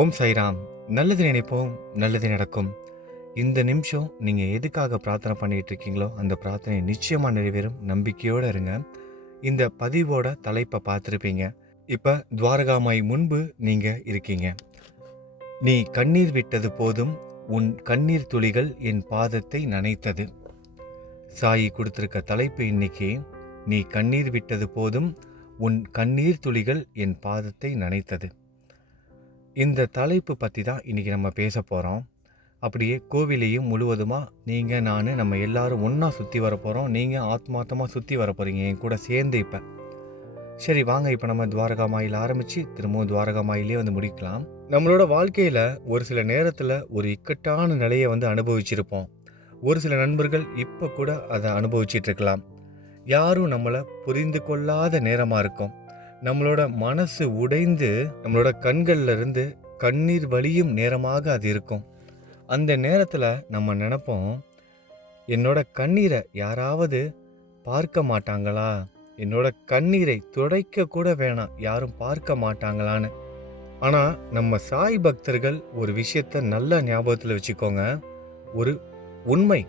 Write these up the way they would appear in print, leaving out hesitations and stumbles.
ஓம் சாய்ராம். நல்லது நினைப்போம், நல்லது நடக்கும். இந்த நிமிஷம் நீங்கள் எதுக்காக பிரார்த்தனை பண்ணிகிட்டு இருக்கீங்களோ அந்த பிரார்த்தனை நிச்சயமாக நிறைவேறும். நம்பிக்கையோடு இருங்க. இந்த பதிவோட தலைப்பை பார்த்துருப்பீங்க. இப்போ துவாரகாமாய் முன்பு நீங்கள் இருக்கீங்க. நீ கண்ணீர் விட்டது போதும், உன் கண்ணீர் துளிகள் என் பாதத்தை நனைத்தது. சாயி கொடுத்துருக்க தலைப்பு இன்னைக்கு, நீ கண்ணீர் விட்டது போதும், உன் கண்ணீர் துளிகள் என் பாதத்தை நனைத்தது. இந்த தலைப்பு பற்றி தான் இன்றைக்கி நம்ம பேச போகிறோம். அப்படியே கோவிலையும் முழுவதுமாக நீங்கள் நம்ம எல்லாரும் ஒன்றா சுற்றி வர போகிறோம். நீங்கள் ஆத்மார்த்தமாக சுற்றி வர போகிறீங்க என் கூட சேர்ந்து. இப்போ சரி வாங்க, இப்போ நம்ம துவாரகாமாயில் ஆரம்பித்து திரும்பவும் துவாரகாமாயிலே முடிக்கலாம். நம்மளோட வாழ்க்கையில் ஒரு சில நேரத்தில் ஒரு இக்கட்டான நிலையை அனுபவிச்சிருப்போம். ஒரு சில நண்பர்கள் இப்போ கூட அதை அனுபவிச்சிட்ருக்கலாம். யாரும் நம்மளை புரிந்து கொள்ளாத நேரமாக இருக்கும். நம்மளோட மனசு உடைந்து நம்மளோட கண்கள்ல இருந்து கண்ணீர் வலியும் நேரமாக அது இருக்கும். அந்த நேரத்தில் நம்ம நினைப்போம், என்னோட கண்ணீரை யாராவது பார்க்க மாட்டாங்களா, என்னோட கண்ணீரை துடைக்க கூட வேணாம், யாரும் பார்க்க மாட்டாங்களான்னு. ஆனால் நம்ம சாய் பக்தர்கள் ஒரு விஷயத்த நல்லா ஞாபகத்தில் வச்சுக்கோங்க. ஒரு உண்மை,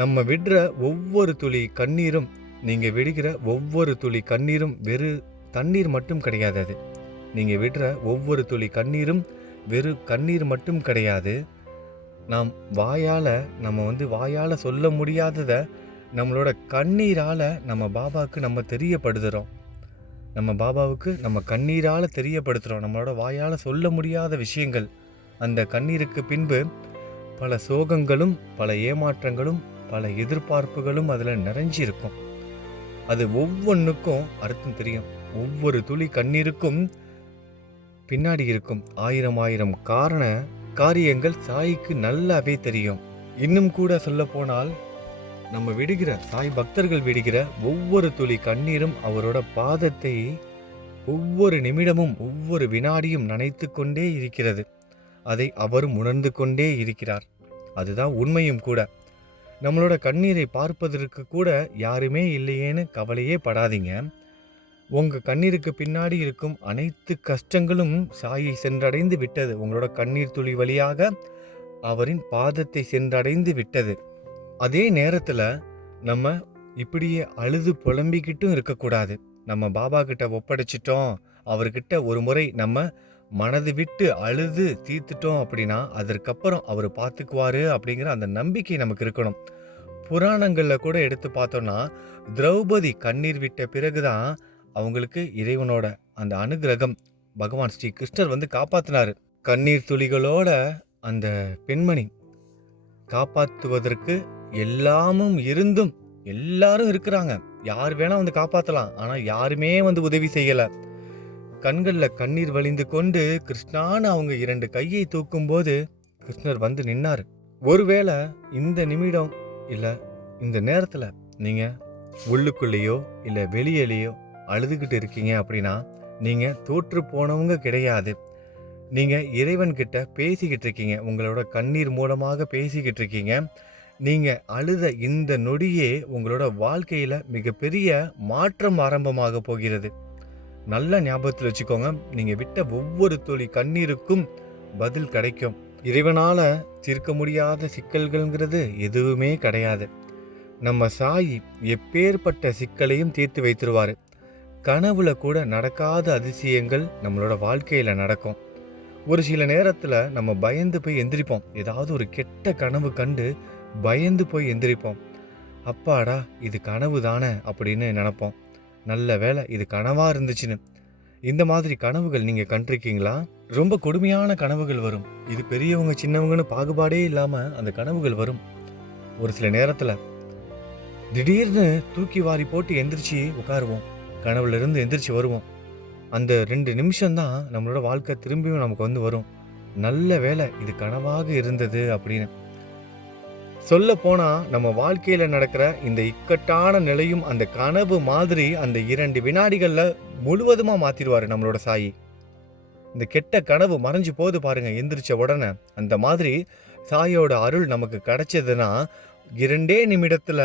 நம்ம விடுற ஒவ்வொரு துளி கண்ணீரும், நீங்கள் விடுகிற ஒவ்வொரு துளி கண்ணீரும் வெறும் தண்ணீர் மட்டும் கிடையாது. அது நீங்கள் விடுற ஒவ்வொரு துளி கண்ணீரும் வெறும் கண்ணீர் மட்டும் கிடையாது. நாம் வாயால் சொல்ல முடியாததை நம்மளோட கண்ணீரால் நம்ம பாபாவுக்கு நம்ம தெரியப்படுத்துகிறோம். நம்ம பாபாவுக்கு நம்ம கண்ணீரால் தெரியப்படுத்துகிறோம். நம்மளோட வாயால் சொல்ல முடியாத விஷயங்கள். அந்த கண்ணீருக்கு பின்பு பல சோகங்களும் பல ஏமாற்றங்களும் பல எதிர்பார்ப்புகளும் அதில் நிறைஞ்சிருக்கும். அது ஒவ்வொன்றுக்கும் அர்த்தம் தெரியும். ஒவ்வொரு துளி கண்ணீருக்கும் பின்னாடி இருக்கும் ஆயிரம் காரியங்கள் சாய்க்கு நல்லாவே தெரியும். இன்னும் கூட சொல்ல போனால், நம்ம விடுகிற சாய் பக்தர்கள் விடுகிற ஒவ்வொரு துளி கண்ணீரும் அவரோட பாதத்தை ஒவ்வொரு நிமிடமும் ஒவ்வொரு வினாடியும் நனைத்து கொண்டே இருக்கிறது. அதை அவரும் உணர்ந்து கொண்டே இருக்கிறார். அதுதான் உண்மையும் கூட. நம்மளோட கண்ணீரை பார்ப்பதற்கு கூட யாருமே இல்லையேன்னு கவலையே படாதீங்க. உங்கள் கண்ணீருக்கு பின்னாடி இருக்கும் அனைத்து கஷ்டங்களும் சாயை சென்றடைந்து விட்டது. உங்களோட கண்ணீர் துளி வழியாக அவரின் பாதத்தை சென்றடைந்து விட்டது. அதே நேரத்தில் நம்ம இப்படியே அழுது புலம்பிக்கிட்டும் இருக்கக்கூடாது. நம்ம பாபா கிட்ட ஒப்படைச்சிட்டோம், அவர்கிட்ட ஒரு முறை நம்ம மனது விட்டு அழுது தீர்த்துட்டோம் அப்படின்னா அதற்கப்புறம் அவர் பார்த்துக்குவாரு அப்படிங்கிற அந்த நம்பிக்கை நமக்கு இருக்கணும். புராணங்களில் கூட எடுத்து பார்த்தோன்னா, திரௌபதி கண்ணீர் விட்ட பிறகுதான் அவங்களுக்கு இறைவனோட அந்த அனுகிரகம் பகவான் ஸ்ரீ கிருஷ்ணர் காப்பாற்றினார். கண்ணீர் துளிகளோட அந்த பெண்மணி காப்பாற்றுவதற்கு எல்லாமும் இருந்தும் எல்லாரும் இருக்கிறாங்க. யார் வேணா காப்பாற்றலாம், ஆனால் யாருமே உதவி செய்யலை. கண்களில் கண்ணீர் வழிந்து கொண்டு கிருஷ்ணான்னு அவங்க 2 கையை தூக்கும் போது கிருஷ்ணர் நின்னார். ஒருவேளை இந்த நிமிடம் இல்லை இந்த நேரத்தில் நீங்கள் உள்ளுக்குள்ளேயோ இல்லை வெளியிலேயோ அழுதுகிட்டு இருக்கீங்க அப்படின்னா நீங்கள் தோற்று போனவங்க கிடையாது. நீங்கள் இறைவன்கிட்ட பேசிக்கிட்டு இருக்கீங்க, உங்களோட கண்ணீர் மூலமாக பேசிக்கிட்டு இருக்கீங்க. நீங்கள் அழுத இந்த நொடியே உங்களோட வாழ்க்கையில் மிகப்பெரிய மாற்றம் ஆரம்பமாக போகிறது. நல்ல ஞாபகத்தில் வச்சுக்கோங்க. நீங்கள் விட்ட ஒவ்வொரு துளி கண்ணீருக்கும் பதில் கிடைக்கும். இறைவனால் தீர்க்க முடியாத சிக்கல்கள்ங்கிறது எதுவுமே கிடையாது. நம்ம சாயி எப்பேற்பட்ட சிக்கலையும் தீர்த்து வைத்திருவார். கனவுல கூட நடக்காத அதிசயங்கள் நம்மளோட வாழ்க்கையில் நடக்கும். ஒரு சில நேரத்தில் நம்ம பயந்து போய் எந்திரிப்போம். ஏதாவது ஒரு கெட்ட கனவு கண்டு பயந்து போய் எந்திரிப்போம். அப்பாடா இது கனவு தானே அப்படின்னு நினைப்போம். நல்ல வேலை இது கனவாக இருந்துச்சுன்னு. இந்த மாதிரி கனவுகள் நீங்கள் கண்டிருக்கீங்களா? ரொம்ப கொடுமையான கனவுகள் வரும். இது பெரியவங்க சின்னவங்கன்னு பாகுபாடே இல்லாமல் அந்த கனவுகள் வரும். ஒரு சில நேரத்தில் திடீர்னு தூக்கி வாரி போட்டு எந்திரிச்சு உட்காருவோம். கனவுல இருந்து எந்திரிச்சு வருவோம். அந்த 2 நிமிஷம்தான் நம்மளோட வாழ்க்கை திரும்பியும் நமக்கு வரும். நல்ல வேலை இது கனவாக இருந்தது அப்படின்னு. சொல்ல போனா நம்ம வாழ்க்கையில நடக்கிற இந்த இக்கட்டான நிலையும் அந்த கனவு மாதிரி அந்த 2 வினாடிகள்ல முழுவதுமா மாத்திடுவாரு நம்மளோட சாயி. இந்த கெட்ட கனவு மறைஞ்சு போது பாருங்க எந்திரிச்ச உடனே. அந்த மாதிரி சாயோட அருள் நமக்கு கிடைச்சதுன்னா 2 நிமிடத்துல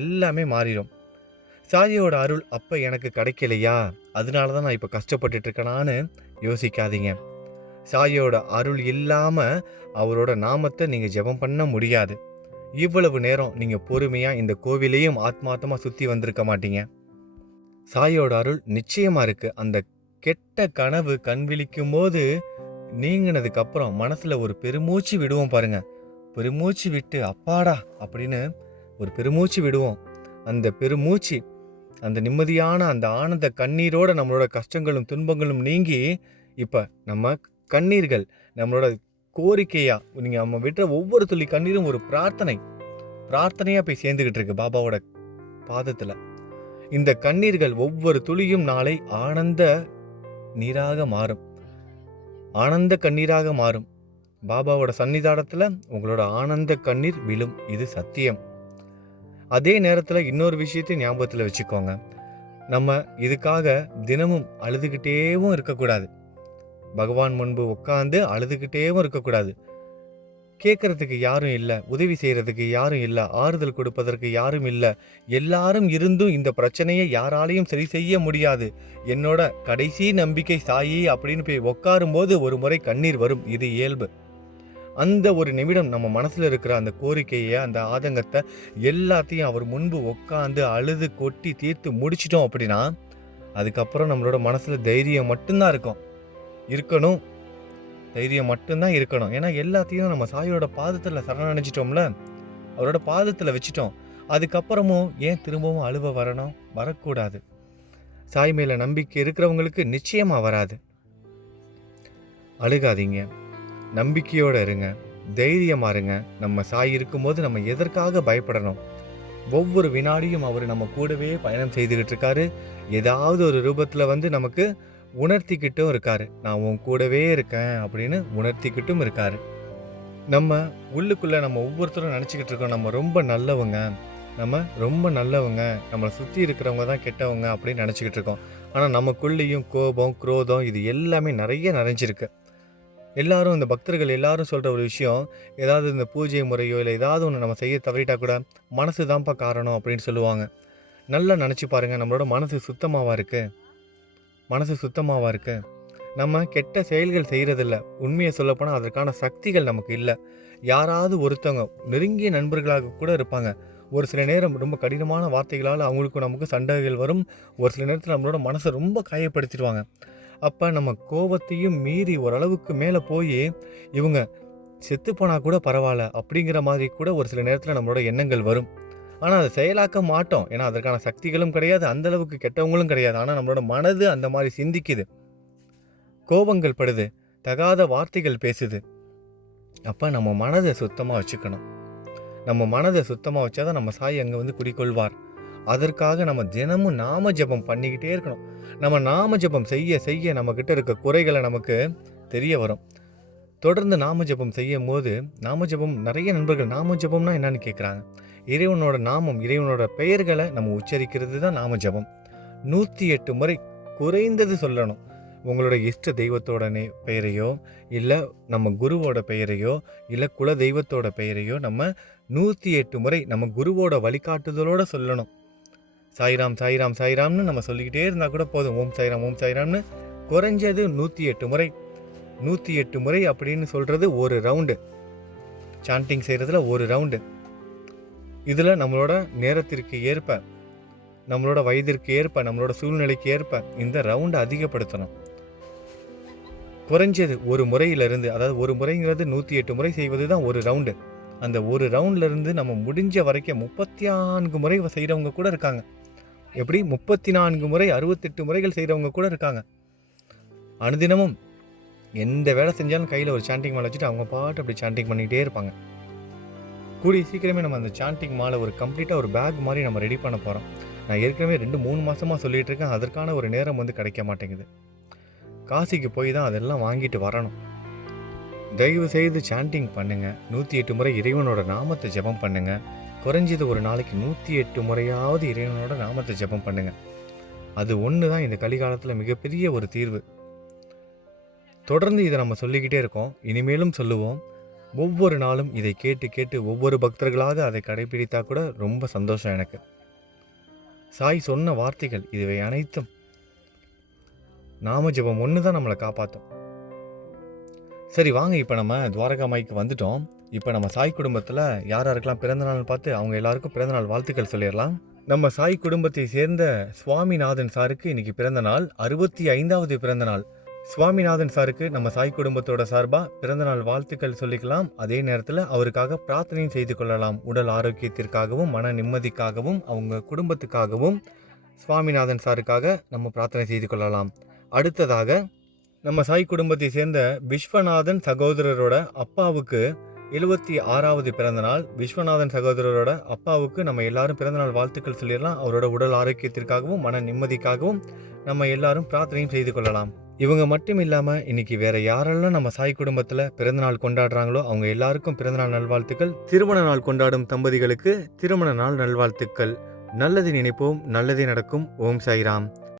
எல்லாமே மாறிடும். சாயோட அருள் அப்ப எனக்கு கிடைக்கலையா, அதனாலதான் நான் இப்ப கஷ்டப்பட்டுட்டு இருக்கேனான்னு யோசிக்காதீங்க. சாயோட அருள் இல்லாம அவரோட நாமத்தை நீங்க ஜெபம் பண்ண முடியாது. இவ்வளவு நேரம் நீங்க பொறுமையா இந்த கோவிலையும் ஆத்மார்த்தமா சுத்தி வந்திருக்க மாட்டீங்க. சாயோட அருள் நிச்சயமா இருக்கு. அந்த கெட்ட கனவு கண் விழிக்கும் போது நீங்கினதுக்கு அப்புறம் மனசுல ஒரு பெருமூச்சு விடுவோம் பாருங்க. பெருமூச்சு விட்டு அப்பாடா அப்படின்னு ஒரு பெருமூச்சு விடுவோம். அந்த பெருமூச்சு, அந்த நிம்மதியான அந்த ஆனந்த கண்ணீரோட நம்மளோட கஷ்டங்களும் துன்பங்களும் நீங்கி இப்ப நம்ம கண்ணீர்கள் நம்மளோட கோரிக்கையா நம்ம விடுற ஒவ்வொரு துளி கண்ணீரும் ஒரு பிரார்த்தனையா போய் சேர்ந்துகிட்டு இருக்கு பாபாவோட பாதத்துல. இந்த கண்ணீர்கள் ஒவ்வொரு துளியும் நாளை ஆனந்த நீராக மாறும், ஆனந்த கண்ணீராக மாறும். பாபாவோட சன்னிதானத்துல உங்களோட ஆனந்த கண்ணீர் விழும். இது சத்தியம். அதே நேரத்துல இன்னொரு விஷயத்தையும் ஞாபகத்துல வச்சுக்கோங்க. நம்ம இதுக்காக தினமும் அழுதுகிட்டேவும் இருக்கக்கூடாது. பகவான் முன்பு உட்காந்து அழுதுகிட்டேவும் இருக்கக்கூடாது. கேட்கறதுக்கு யாரும் இல்லை, உதவி செய்யறதுக்கு யாரும் இல்லை, ஆறுதல் கொடுப்பதற்கு யாரும் இல்லை. எல்லாரும் இருந்தும் இந்த பிரச்சனையை யாராலையும் சரி செய்ய முடியாது. என்னோட கடைசி நம்பிக்கை சாயி அப்படின்னு போய் உட்காரும் போது ஒரு முறை கண்ணீர் வரும். இது இயல்பு. அந்த ஒரு நிமிடம் நம்ம மனசுல இருக்கிற அந்த கோரிக்கையை, அந்த ஆதங்கத்தை எல்லாத்தையும் அவர் முன்பு உட்காந்து அழுது கொட்டி தீர்த்து முடிச்சிட்டோம் அப்படின்னா அதுக்கப்புறம் நம்மளோட மனசுல தைரியம் மட்டும்தான் இருக்கணும். தைரியம் மட்டும்தான் இருக்கணும். ஏன்னா எல்லாத்தையும் நம்ம சாயோட பாதத்துல சரணடைஞ்சிட்டோம்ல, அவரோட பாதத்துல வச்சுட்டோம். அதுக்கப்புறமும் ஏன் திரும்பவும் அழுவ வரக்கூடாது. சாய் மேல நம்பிக்கை இருக்கிறவங்களுக்கு நிச்சயமா வராது. அழுகாதீங்க, நம்பிக்கையோட இருங்க, தைரியமா இருங்க. நம்ம சாய் இருக்கும்போது நம்ம எதற்காக பயப்படணும்? ஒவ்வொரு வினாடியும் அவர் நம்ம கூடவே பயணம் செய்துகிட்டு இருக்காரு. ஏதாவது ஒரு ரூபத்துல நமக்கு உணர்த்திக்கிட்டும் இருக்காரு. நான் உன் கூடவே இருக்கேன் அப்படின்னு உணர்த்திக்கிட்டும் இருக்காரு. நம்ம உள்ளுக்குள்ள நம்ம ஒவ்வொருத்தரும் நினச்சிக்கிட்டு இருக்கோம், நம்ம ரொம்ப நல்லவங்க, நம்மளை சுற்றி இருக்கிறவங்க தான் கெட்டவங்க அப்படின்னு நினச்சிக்கிட்டு இருக்கோம். ஆனால் நமக்குள்ளேயும் கோபம், குரோதம் இது எல்லாமே நிறைய நிறைஞ்சிருக்கு. எல்லாரும் இந்த பக்தர்கள் எல்லாரும் சொல்கிற ஒரு விஷயம், ஏதாவது இந்த பூஜை முறையோ இல்லை ஏதாவது ஒன்று நம்ம செய்ய தவறிட்டா கூட மனசு தான்ப்பா காரணம் அப்படின்னு சொல்லுவாங்க. நல்லா நினச்சி பாருங்கள், நம்மளோட மனசு சுத்தமாகவா இருக்குது? நம்ம கெட்ட செயல்கள் செய்கிறதில்ல. உண்மையை சொல்லப்போனால் அதற்கான சக்திகள் நமக்கு இல்லை. யாராவது ஒருத்தவங்க நெருங்கிய நண்பர்களாக கூட இருப்பாங்க. ஒரு சில நேரம் ரொம்ப கடினமான வார்த்தைகளால் அவங்களுக்கும் நமக்கு சண்டைகள் வரும். ஒரு சில நேரத்தில் நம்மளோட மனசை ரொம்ப காயப்படுத்திடுவாங்க. அப்போ நம்ம கோபத்தையும் மீறி ஓரளவுக்கு மேலே போய் இவங்க செத்துப்போனால் கூட பரவாயில்ல அப்படிங்கிற மாதிரி கூட ஒரு சில நேரத்தில் நம்மளோட எண்ணங்கள் வரும். ஆனால் அதை செயலாக்க மாட்டோம். ஏன்னா அதற்கான சக்திகளும் கிடையாது, அந்தளவுக்கு கெட்டவங்களும் கிடையாது. ஆனால் நம்மளோட மனது அந்த மாதிரி சிந்திக்குது, கோபங்கள் படுது, தகாத வார்த்தைகள் பேசுது. அப்போ நம்ம மனதை சுத்தமாக வச்சுக்கணும். நம்ம மனதை சுத்தமாக வச்சாதான் நம்ம சாய் அங்கே குடிக்கொள்வார். அதற்காக நம்ம தினமும் நாம ஜபம் பண்ணிக்கிட்டே இருக்கணும். நம்ம நாம ஜபம் செய்ய செய்ய நம்மக்கிட்ட இருக்க குறைகளை நமக்கு தெரிய வரும். தொடர்ந்து நாம ஜபம் செய்யும் போது, நாம ஜபம் நிறைய நண்பர்கள் நாம ஜபம்னா என்னன்னு கேட்குறாங்க. இறைவனோட நாமம், இறைவனோட பெயர்களை நம்ம உச்சரிக்கிறது தான் நாம ஜபம். 108 முறை குறைந்தது சொல்லணும். உங்களோட இஷ்ட தெய்வத்தோட பெயரையோ இல்லை நம்ம குருவோட பெயரையோ இல்லை குல தெய்வத்தோட பெயரையோ நம்ம 108 முறை நம்ம குருவோட வழிகாட்டுதலோடு சொல்லணும். சாய்ராம் சாய்ராம் சாய்ராம்னு நம்ம சொல்லிக்கிட்டே இருந்தால் கூட போதும். ஓம் சாய்ராம் ஓம் சாய்ராம்னு குறைஞ்சது 108 முறை. 108 முறை அப்படின்னு சொல்கிறது ஒரு ரவுண்டு. சாண்டிங் செய்கிறதுல ஒரு ரவுண்டு. இதில் நம்மளோட நேரத்திற்கு ஏற்ப, நம்மளோட வயதிற்கு ஏற்ப, நம்மளோட சூழ்நிலைக்கு ஏற்ப இந்த ரவுண்டை அதிகப்படுத்தணும். குறைஞ்சது ஒரு முறையிலிருந்து, அதாவது ஒரு முறைங்கிறது 108 முறை செய்வது தான் ஒரு ரவுண்டு. அந்த ஒரு ரவுண்ட்லேருந்து நம்ம முடிஞ்ச வரைக்கும் 34 முறை செய்கிறவங்க கூட இருக்காங்க. எப்படி 34 முறை 68 முறைகள் செய்கிறவங்க கூட இருக்காங்க. அனுதினமும் எந்த வேலை செஞ்சாலும் கையில் ஒரு சாண்டிங் மாலை வச்சுட்டு அவங்க பாட்டு அப்படி சாண்டிங் பண்ணிக்கிட்டே இருப்பாங்க. கூடிய சீக்கிரமே நம்ம அந்த சாண்டிங் மாலை ஒரு கம்ப்ளீட்டாக ஒரு பேக் மாதிரி நம்ம ரெடி பண்ண போகிறோம். நான் ஏற்கனவே 2-3 மாதமாக சொல்லிகிட்டு இருக்கேன். அதற்கான ஒரு நேரம் கிடைக்க மாட்டேங்குது. காசிக்கு போய் தான் அதெல்லாம் வாங்கிட்டு வரணும். தயவு செய்து சாண்டிங் பண்ணுங்கள். 108 முறை இறைவனோட நாமத்தை ஜெபம் பண்ணுங்கள். குறைஞ்சது ஒரு நாளைக்கு 108 முறையாவது இறைவனோட நாமத்தை ஜெபம் பண்ணுங்கள். அது ஒன்று தான் இந்த கலிகாலத்தில் மிகப்பெரிய ஒரு தீர்வு. தொடர்ந்து இதை நம்ம சொல்லிக்கிட்டே இருக்கோம், இனிமேலும் சொல்லுவோம். ஒவ்வொரு நாளும் இதை கேட்டு கேட்டு ஒவ்வொரு பக்தர்களாக அதை கடைபிடித்தா கூட ரொம்ப சந்தோஷம் எனக்கு. சாய் சொன்ன வார்த்தைகள் இதுவை அனைத்தும். நாம ஜெபம் ஒன்று தான் நம்மளை காப்பாற்றும். சரி வாங்க, இப்போ நம்ம துவாரகாமாய்க்கு வந்துட்டோம். இப்போ நம்ம சாய் குடும்பத்தில் யார் யாருக்கெல்லாம் பிறந்த நாள் பார்த்து அவங்க எல்லாருக்கும் பிறந்தநாள் வாழ்த்துக்கள் சொல்லிடலாம். நம்ம சாய் குடும்பத்தை சேர்ந்த சுவாமிநாதன் சாருக்கு இன்னைக்கு பிறந்த நாள், 65வது பிறந்த நாள். சுவாமிநாதன் சாருக்கு நம்ம சாய் குடும்பத்தோட சார்பாக பிறந்தநாள் வாழ்த்துக்கள் சொல்லிக்கலாம். அதே நேரத்தில் அவருக்காக பிரார்த்தனையும் செய்து கொள்ளலாம். உடல் ஆரோக்கியத்திற்காகவும் மன நிம்மதிக்காகவும் அவங்க குடும்பத்துக்காகவும் சுவாமிநாதன் சாருக்காக நம்ம பிரார்த்தனை செய்து கொள்ளலாம். அடுத்ததாக நம்ம சாய் குடும்பத்தை சேர்ந்த விஸ்வநாதன் சகோதரரோட அப்பாவுக்கு 76வது பிறந்த நாள். விஸ்வநாதன் சகோதரரோட அப்பாவுக்கு நம்ம எல்லாரும் பிறந்தநாள் வாழ்த்துக்கள் சொல்லிடலாம். அவரோட உடல் ஆரோக்கியத்திற்காகவும் மன நிம்மதிக்காகவும் நம்ம எல்லாரும் பிரார்த்தனையும் செய்து கொள்ளலாம். இவங்க மட்டும் இல்லாமல் இன்னைக்கு வேற யாரெல்லாம் நம்ம சாய் குடும்பத்தில் பிறந்தநாள் கொண்டாடுறாங்களோ அவங்க எல்லாருக்கும் பிறந்தநாள் நல்வாழ்த்துக்கள். திருமண நாள் கொண்டாடும் தம்பதிகளுக்கு திருமண நாள் நல்வாழ்த்துக்கள். நல்லது நினைப்போம், நல்லதே நடக்கும். ஓம் சாய்ராம்.